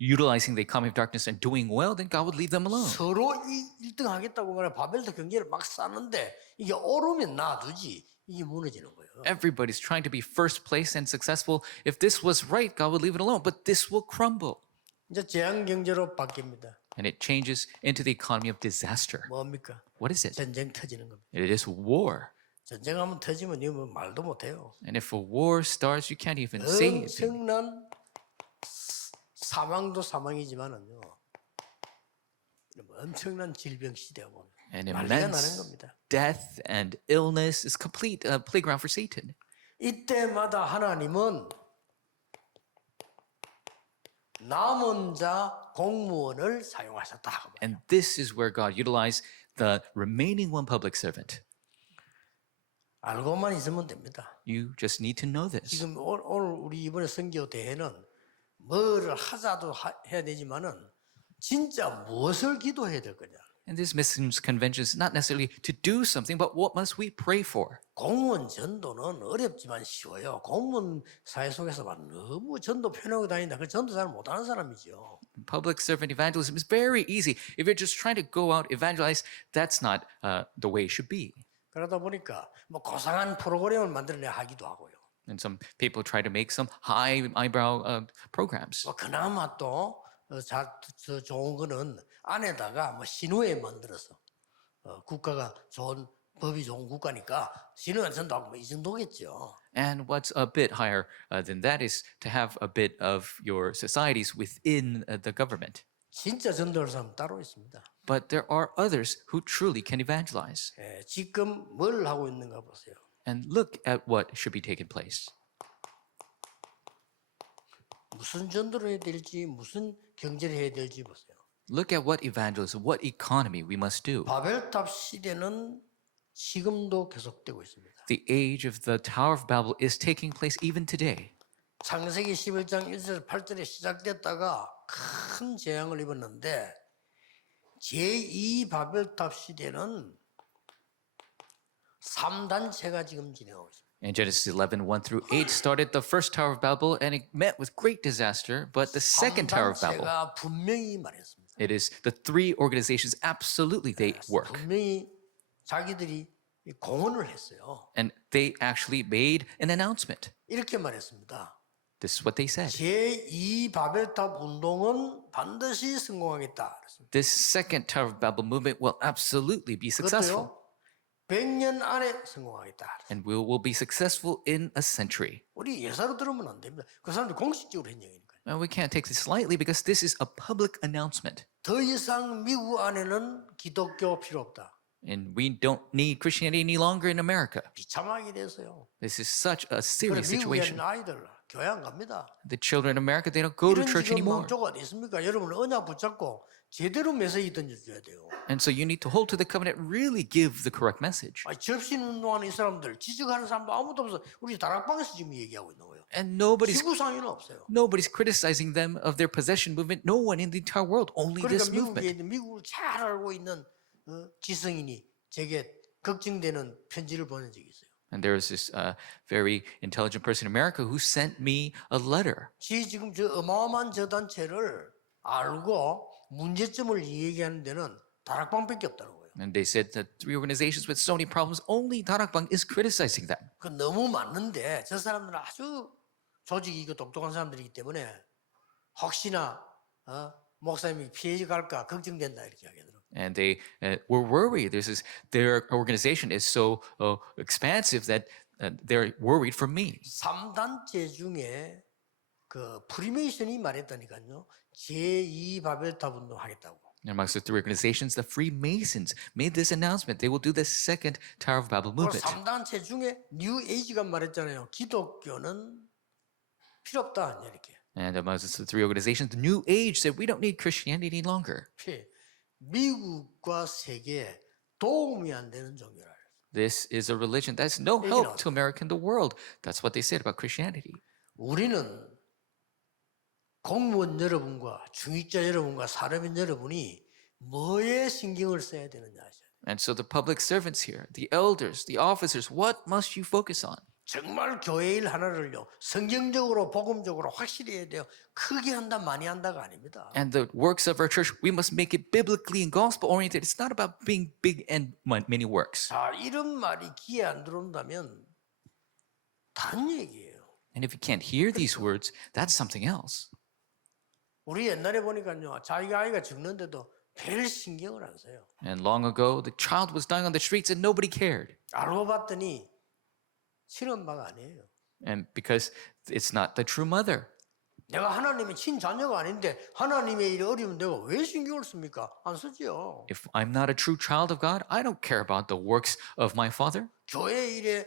utilizing the economy of darkness and doing well, then God would leave them alone. 서로 1등 하겠다고 말해 바벨도 경제를 막 쌓는데 이게 오르면 놔두지 이게 무너지는 거예요. Everybody's trying to be first place and successful. If this was right, God would leave it alone, but this will crumble. 이제 재앙 경제로 바뀝니다. And it changes into the economy of disaster. 뭡니까? What is it? 전쟁 터지는 겁니다. It is war. 전쟁 한번 터지면 이거 말도 못해요. And if a war starts, you can't even say anything. 엄청난 사망도 사망이지만은요. 엄청난 질병 시대하고 And 난리가 나는 immense 겁니다. death and illness is complete playground for Satan. 이때마다 하나님은 남은 자 공무원을 사용하셨다. And this is where God utilized the remaining one public servant. 알고만 있으면 됩니다. You just need to know this. 지금 오늘 우리 이번에 선교 대회는 뭐를 하자도 해야 되지만은 진짜 무엇을 기도해야 될 거냐. And this missions convention is not necessarily to do something, but what must we pray for? 공무원 전도는 어렵지만 쉬워요. 공무원 사회 속에서 막 너무 전도 편하고 다닌다. 그 전도 잘 못하는 사람이죠. Public servant evangelism is very easy. If you're just trying to go out evangelize, that's not the way it should be. 그러다 보니까 뭐 고상한 프로그램을 만들어내 하기도 하고요. And some people try to make some high eyebrow programs. 뭐 그나마 또 좋은 거는 안에다가 뭐 신우회 만들어서 국가가 좋은 법이 좋은 국가니까 신우회 전도하고 뭐 이 정도겠죠. And what's a bit higher than that is to have a bit of your societies within the government. 진짜 전도할 사람 따로 있습니다. But there are others who truly can evangelize. 지금 뭘 하고 있는가 보세요. And look at what should be taking place. 무슨 전도를 해야 될지 무슨 경제를 해야 될지 보세요. Look at what evangelism, what economy we must do. 바벨탑 시대는 지금도 계속되고 있습니다. The age of the Tower of Babel is taking place even today. 창세기 11장 1절 8절에 시작됐다가 큰 재앙을 입었는데 제2 바벨탑 시대는 3단체가 지금 진행하고 있습니다. In Genesis 11, 1 through 8 started the first Tower of Babel and it met with great disaster. But the second Tower of Babel, 3단체가 분명히 말했습니다. it is the three organizations, absolutely they work. 분명히 자기들이 공언을 했어요. And they actually made an announcement. 이렇게 말했습니다. This is what they said. 제2 바벨탑 운동은 반드시 성공하겠다. 그랬습니다. This second Tower of Babel movement will absolutely be successful. 그것도요. 100년 안에 성공하겠다. And we will be successful in a century. 우리 예사로 들으면 안 됩니다. 그 사람들 공식적으로 한 얘기니까요. Now, we can't take this lightly because this is a public announcement. 더 이상 미국 안에는 기독교 필요 없다. And we don't need Christianity any longer in America. 비참하게 돼서요. This is such a 그래 serious 미국에 situation. 있는 아이들 교회 안 갑니다. The children in America, they don't go to 이런 church 지금 anymore. 망조가 어디 있습니까? 여러분 언약 붙잡고 제대로 메시지 던져줘야 돼요. And so you need to hold to the covenant, really give the correct message. 접신 운동하는 이 사람들 지적하는 사람도 아무도 없어. 우리 다락방에서 지금 얘기하고 있는 거예요. And 지구상에는 없어요. nobody's criticizing them of their possession movement. No one in the entire world, only 그러니까 this 미국에 movement. 있는 미국을 잘 알고 있는 지성인이 제게 걱정되는 편지를 보낸 적이 있어요. And there was this very intelligent person in America who sent me a letter. 지금 저 어마어마한 저 단체를 알고 문제점을 얘기하는 데는 다락방밖에 없다는 거예요. And they said that three organizations with so many problems, only Darakbang is criticizing them. 그 너무 맞는데 저 사람들은 아주 조직이 이거 똑똑한 사람들이기 때문에 혹시나 목사님이 피해 갈까 걱정된다 이렇게 하겠더라고요. And they were worried. Their organization is so expansive that they're worried for me. 3단체 중에 그 프리메이션이 말했다니까요. 제2 바벨탑 운동 하겠다고. And amongst the three organizations, the Freemasons made this announcement. They will do the second Tower of Babel movement. 3단체 중에 뉴 에이지가 말했잖아요. 기독교는 필요 없다 이렇게. And amongst the three organizations, the New Age said we don't need Christianity any longer. 미국과 세계에 도움이 안 되는 종교라. This is a religion that's no help to America and the world. That's what they said about Christianity. 우리는 공무원 여러분과 중직자 여러분과 사람인 여러분이 뭐에 신경을 써야 되느냐 하셔요. And so the public servants here, the elders, the officers, what must you focus on? 정말 교회 일 하나를요 성경적으로 복음적으로 확실히 해야 돼요. 크게 한다 많이 한다가 아닙니다. And the works of our church, we must make it biblically and gospel oriented. It's not about being big and many works. 자, 이런 말이 귀에 안 들어온다면 다른 얘기예요. And if you can't hear these words, that's something else. 우리 옛날에 보니까요 자기가 아이가 죽는데도 별 신경을 안 써요. And long ago, the child was dying on the streets and nobody cared. 알고 봤더니 친엄마가 아니에요. And because it's not the true mother. 내가 하나님의 친자녀가 아닌데 하나님의 일이 어려우면 내가 왜 신경을 씁니까? 안 쓰지요. If I'm not a true child of God, I don't care about the works of my father. 교회 일에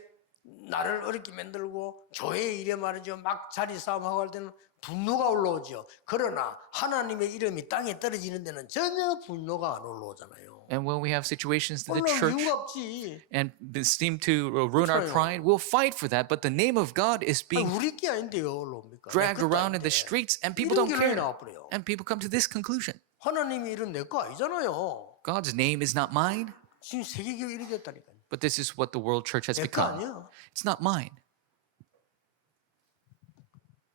나를 어렵게 만들고 교회 일에 말이죠 막 자리 싸움하고 할 때는 분노가 올라오죠. 그러나 하나님의 이름이 땅에 떨어지는 데는 전혀 분노가 안 올라오잖아요. And when we have situations that the 올라올 church 이유가 없지. and seem to ruin our pride, we'll fight for that. But the name of God is being 우리 게 아닌데 왜 올라옵니까? dragged 내 것도 around in the 아닌데. streets, and people 이런 don't 결론이 care. 나와버려요. And people come to this conclusion: 하나님의 이름 내 거 아니잖아요. God's name is not mine, 지금 세계교회 이렇게 됐다니까요. but this is what the world church has 내 거 become. 아니야. It's not mine.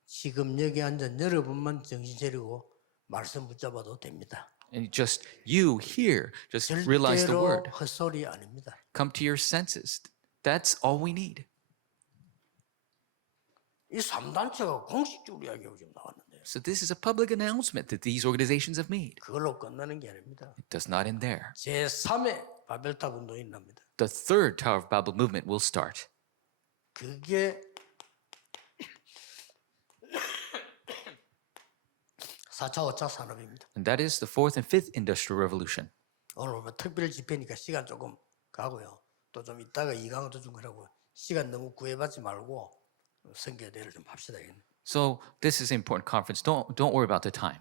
지금 여기 앉은 여러분만 정신 차리고 말씀 붙잡아도 됩니다. And just you here, just realize the 절대로 word. 헛소리 아닙니다. Come to your senses. That's all we need. 이 3단체가 공식적으로 이야기하고 지금 나왔는데요. So this is a public announcement that these organizations have made. 그걸로 끝나는 게 아닙니다. It does not end there. 제3의 바벨탑 운동이 납니다. The third Tower of Babel movement will start. 그게 4차, 5차 산업입니다. And that is the fourth and fifth industrial revolution. 오늘 뭐 특별 집회니까 시간 조금 가고요. 또 좀 이따가 이강도 좀 하라고 시간 너무 구애받지 말고 선교대를 좀 합시다. So this is an important conference. Don't worry about the time.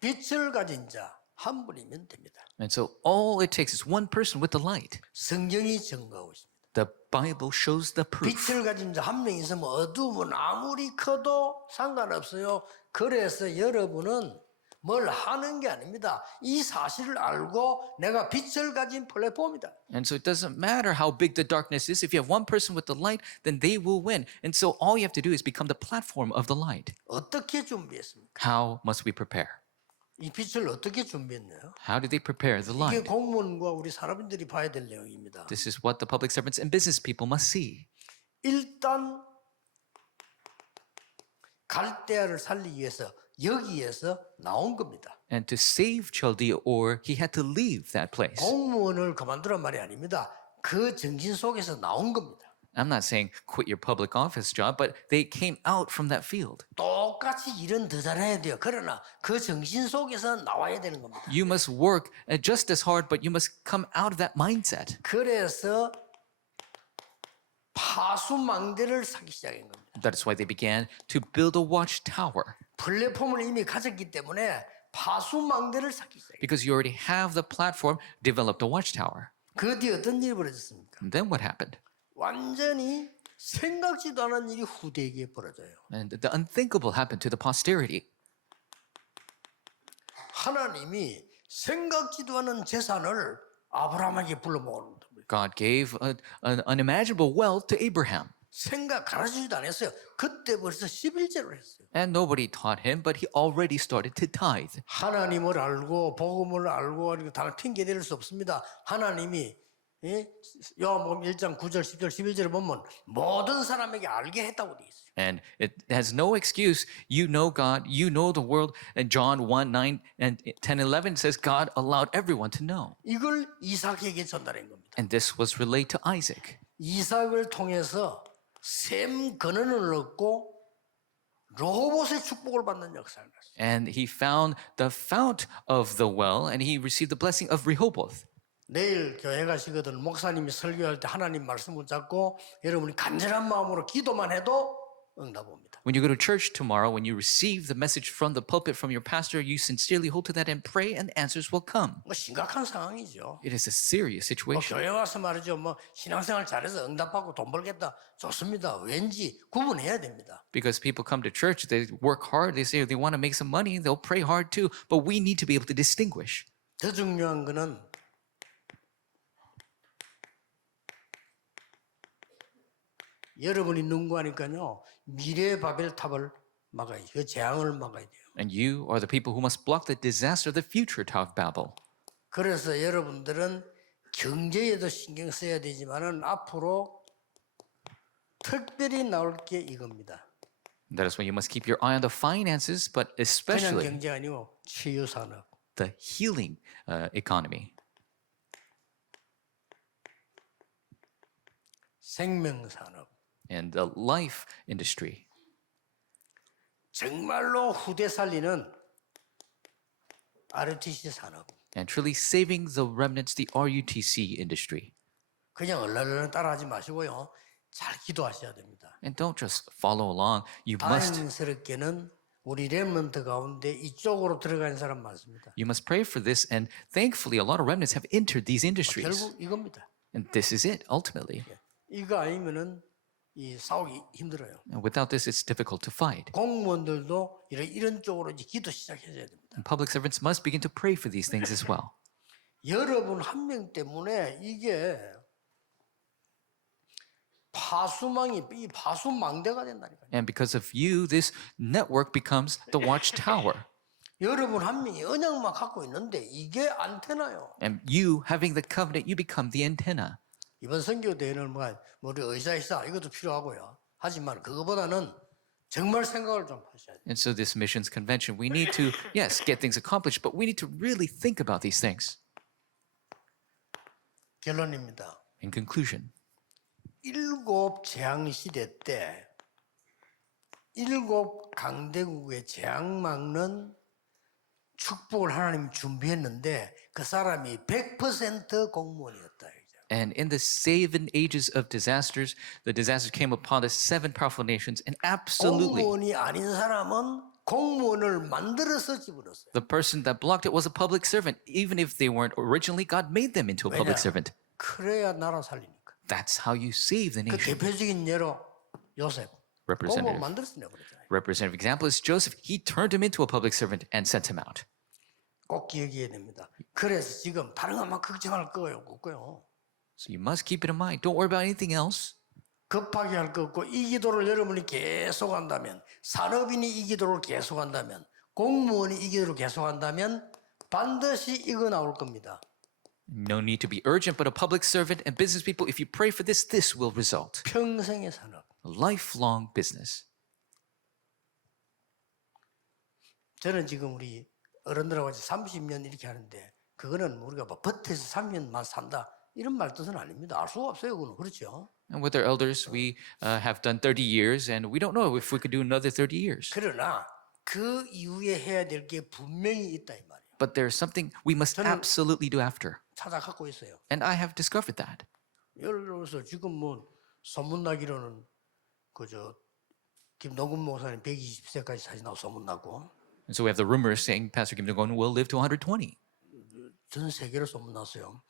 빛을 가진 자 한 분이면 됩니다. And so all it takes is one person with the light. 성경이 증거하고 있습니다. The Bible shows the proof. 빛을 가진 자 한 명 있으면 어두움은 아무리 커도 상관없어요. 그래서 여러분은 뭘 하는 게 아닙니다. 이 사실을 알고 내가 빛을 가진 플랫폼이다. And so it doesn't matter how big the darkness is. If you have one person with the light, then they will win. And so all you have to do is become the platform of the light. 어떻게 준비했습니까? How must we prepare? 이 빛을 어떻게 준비했나요? How did they prepare the 이게 light? 공무원과 우리 산업인들이 봐야 될 내용입니다. This is what the public servants and business people must see. 일단 갈대아를 살리기 위해서 여기에서 나온 겁니다. And to save Chaldea, or he had to leave that place. 공무원을 그만두란 말이 아닙니다. 그 정신 속에서 나온 겁니다. I'm not saying quit your public office job, but they came out from that field. 똑같이 일은 더 잘해야 돼요. 그러나 그 정신 속에서 나와야 되는 겁니다. You must work just as hard, but you must come out of that mindset. 그래서 파수망대를 쌓기 시작한 겁니다. That is why they began to build a watchtower, 플랫폼을 이미 가졌기 때문에 파수망대를 쌓기 시작해요. because you already have the platform, developed a watchtower. 그 뒤에 어떤 일이 벌어졌습니까? And then what happened? 완전히 생각지도 않은 일이 후대에게 벌어져요. And the unthinkable happened to the posterity. 하나님이 생각지도 않은 재산을 아브라함에게 불러 모은다. God gave an unimaginable wealth to Abraham. 생각 가르치지도 않았어요. 그때 벌써 11제를 했어요. And nobody taught him, but he already started to tithe. 하나님을 알고 복음을 알고 다 핑계 댈 수 없습니다. 하나님이 요한복음 1장 9절 10절 11절을 보면 모든 사람에게 알게 했다고 돼 있어요. And it has no excuse. You know God, you know the world. And John 1, 9, and 10, 11 says God allowed everyone to know. 이걸 이삭에게 전달한 겁니다. And this was relayed to Isaac. 이삭을 통해서 샘 근원을 얻고 로봇의 축복을 받는 역사를 했어요. And he found the fount of the well, and he received the blessing of Rehoboth. 내일 교회 가시거든 목사님이 설교할 때 하나님 말씀을 잡고 여러분이 간절한 마음으로 기도만 해도 응답 옵니다. When you go to church tomorrow, when you receive the message from the pulpit from your pastor, you sincerely hold to that and pray, and answers will come. 뭐 심각한 상황이죠. It is a serious 뭐 situation. 교회 와서 말이죠. 뭐 신앙생활 잘해서 응답받고 돈 벌겠다. 좋습니다. 왠지 구분해야 됩니다. Because people come to church, they work hard, they say they want to make some money, they'll pray hard too, but we need to be able to distinguish. 더 중요한 거는 여러분이 능구하니까요. 미래의 바벨 탑을 막아야죠. 그 재앙을 막아야 돼요. And you are the people who must block the disaster, the future Tower of Babel. 그래서 여러분들은 경제에도 신경 써야 되지만은 앞으로 특별히 나올 게 이겁니다. That is why you must keep your eye on the finances, but 그냥 especially 경제가 아니고 치유 산업. the healing economy 생명 산업. and the life industry. 정말로 후대 살리는 RUTC 산업. And truly saving the remnants, the RUTC industry. 그냥 얼얼얼 따라하지 마시고요. 잘 기도하셔야 됩니다. And don't just follow along. You must 다행스럽게는 우리 렘넌트 가운데 이쪽으로 들어간 사람 많습니다. pray for this. And thankfully, a lot of remnants have entered these industries. 결국 이겁니다. And this is it, ultimately. 이거 아니면은 이 싸우기 힘들어요. And without this, it's difficult to fight. 공무원들도 이런 쪽으로 이제 기도 시작해야 됩니다. And public servants must begin to pray for these things as well. 여러분 한 명 때문에 이게 이 파수망대가 된다니까요. And because of you, this network becomes the Watchtower. 여러분 한 명이 언약만 갖고 있는데 이게 안테나요. And you, having the covenant, you become the antenna. 이번 선교 대회는 우리 의사이사 이것도 필요하고요. 하지만 그거보다는 정말 생각을 좀 하셔야 돼요. And so this missions convention, we need to, yes, get things accomplished, but we need to really think about these things. 결론입니다. In conclusion, 7 재앙 시대 때 7 강대국의 재앙 막는 축복을 하나님이 준비했는데 그 사람이 100% 공무원이었다. and in the 7 ages of disasters, the disasters came upon the 7 powerful nations, and absolutely 공무원이 아닌 사람은 공무원을 만들어서 집어넣었어요. the person that blocked it was a public servant. Even if they weren't originally, God made them into a public servant. 그래야 나라 살리니까. That's how you save the 그 nation. 대표적인 예로 요셉. 공무원 만들어서 내버렸잖아요. Representative example is Joseph. He turned him into a public servant and sent him out. 꼭 기억해야 됩니다. 그래서 지금 다른 것만 걱정할 거예요. 없고요. So you must keep it in mind. Don't worry about anything else. 급하게 할 거 없고 이 기도를 여러분이 계속한다면 산업인이 이 기도를 계속한다면 공무원이 이 기도를 계속한다면 반드시 이거 나올 겁니다. No need to be urgent, but a public servant and business people, if you pray for this, this will result. 평생의 산업. A lifelong business. 저는 지금 우리 어른들하고 30년 이렇게 하는데 그거는 우리가 뭐 버텨서 3년만 산다 이런 말 뜻은 아닙니다. 알 수가 없어요. 그건 그렇죠. And with our elders, we have done 30 years, and we don't know if we could do another 30 years. 그러나 그 이후에 해야 될 게 분명히 있다 이 말이에요. But there's something we must absolutely do after. 찾아 갖고 있어요. And I have discovered that. 예를 들어서 지금 뭐 소문나기로는 그저 김동근 목사님 120세까지 사신다고 소문나고 And so we have the rumors saying Pastor Kim Jong-un will live to 120. 전 세계로 소문났어요.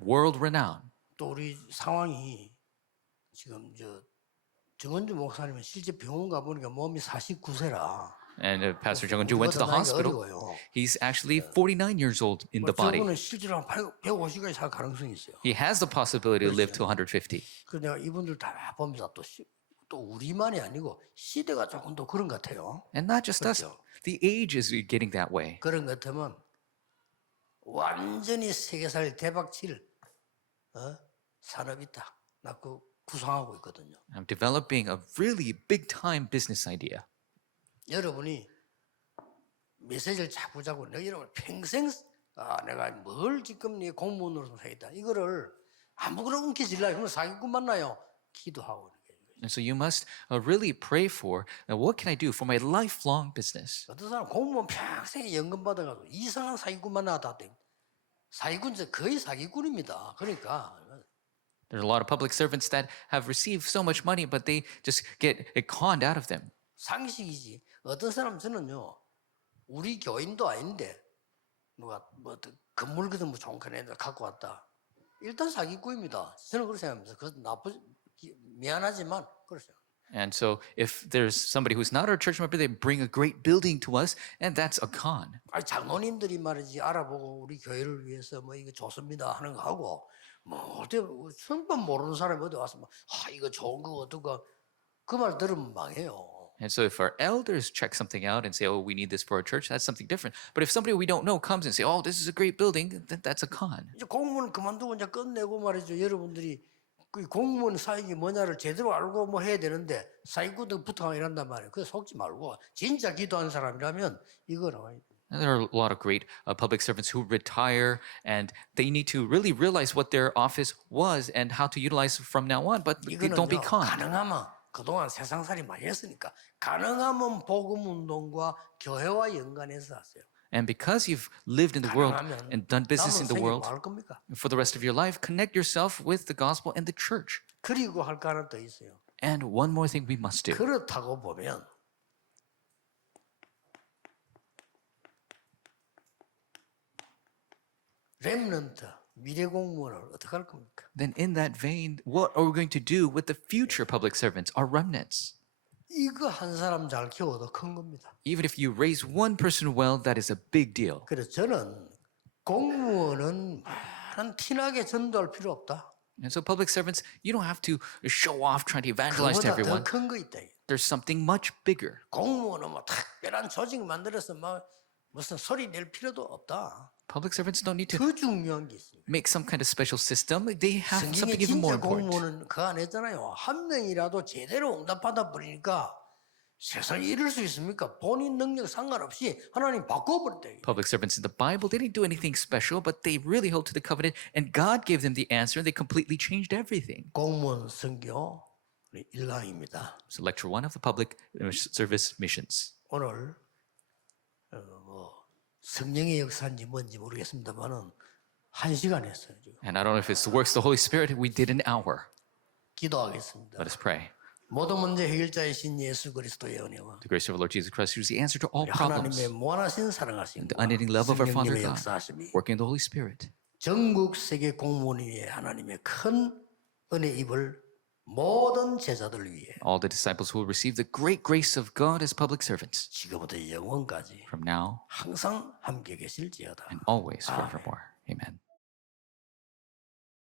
World renowned. 또 우리 상황이 지금 정은주 목사님은 실제 병원 가보니까 몸이 49세라. And Pastor Jong-un went to the hospital. He's actually 49 years old in the body. 저분은 실제로 한 150까지 살 가능성이 있어요. He has the possibility to live to 150. 그래서 내가 이분들 다 보면서 또 우리만이 아니고 시대가 조금 더 그런 것 같아요. And not just us. The age is getting that way. 그런 것 같으면 완전히 세계사를 대박칠 산업이 있다. 나 그 구상하고 있거든요. I'm developing a really big-time business idea. 여러분이 메시지를 자꾸 여러분 평생 내가 뭘 지금 네 공무원으로 살겠다. 이거를 아무거나 움켜질라 그러면 사기꾼 만나요. 기도하고. And so you must really pray for what can I do for my lifelong business. 어떤 사람 공무원 평생 연금 받아가지고 이상한 사기꾼 만나다. 사기꾼 거의 사기꾼입니다. 그러니까 There's a lot of public servants that have received so much money, but they just get it conned out of them. 상식이지. 어떤 사람 저는요, 우리 교인도 아닌데 누가 뭐 건물 같은 뭐 좋은 큰 애들 갖고 왔다. 일단 사기꾼입니다. 저는 그렇게 생각합니다. 그 미안하지만 그렇죠. And so if there's somebody who's not our church member, they bring a great building to us, and that's a con. 아니 장로님들이 말이지 알아보고 우리 교회를 위해서 뭐 이거 좋습니다 하는 거 하고 뭐 어때 성분 모르는 사람이 어디 와서 막 이거 좋은 거 어떡하 그 말 들으면 망해요. And so if our elders check something out and say, oh, we need this for our church, that's something different. But if somebody we don't know comes and say, oh, this is a great building, then that's a con. 이제 공무원 그만두고 이제 끝내고 말이죠. 여러분들이 그 공무원 사역이 뭐냐를 제대로 알고 뭐 해야 되는데 사기꾼들 붙어가 이런단 말이에요. 그래서 속지 말고 진짜 기도하는 사람이라면 이거 나와야 돼요. And there are a lot of great public servants who retire, and they need to really realize what their office was and how to utilize it from now on. But they don't be 이거는요 conned. 가능하면 그동안 세상살이 많이 했으니까 가능하면 복음운동과 교회와 연관해서 하세요. And because you've lived in the world and done business in the 남은 world 생애 뭐 할 겁니까? for the rest of your life, connect yourself with the gospel and the church. 그리고 할 거 하나 더 있어요. And one more thing we must do. 그렇다고 보면 렘넌트 미래 공무원을 어떻게 할 겁니까? Then in that vein, what are we going to do with the future public servants, our remnants? 이거 한 사람 잘 키워도 큰 겁니다. Even if you raise one person well, that is a big deal. 그래서 저는 공무원은 많은 티나게 전도할 필요 없다. And so public servants, you don't have to show off trying to evangelize to 그보다 더 everyone. 큰 거 있다. There's something much bigger. 공무원은 뭐 특별한 조직 만들어서 막 무슨 소리 낼 필요도 없다. Public servants don't need to 더 중요한 게 있어요. make some kind of special system. They have 성경에 something even more 진짜 important. 공무원은 그거 안 했잖아요. 한 명이라도 제대로 응답받아 버리니까 세상에 이럴 수 있습니까? 본인 능력 상관없이 하나님 바꿔버렸대. Public servants in the Bible, they didn't do anything special, but they really held to the covenant, and God gave them the answer, and they completely changed everything. 공무원 선교 1강입니다. So lecture 1 of the public service missions. 오늘 뭐 성령의 역사인지 뭔지 모르겠습니다만은 1시간 했어요. 지금. And I don't know if it's the works of the Holy Spirit, we did an hour. 기도하겠습니다. Let us pray. 모든 문제 해결자이신 예수 그리스도의 은혜와 The grace of our Lord Jesus Christ, who is the answer to all problems, 하나님의 무한하신 사랑하심 the unending love of our Father 성령님의 God, 역사하심이 working in the Holy Spirit, 전국 세계 공무원 위에 하나님의 큰 은혜 입을 모든 제자들 위해 all the disciples who will receive the great grace of God as public servants, 지금부터 영원까지 from now 항상 함께 계실지어다. and always forevermore. Amen.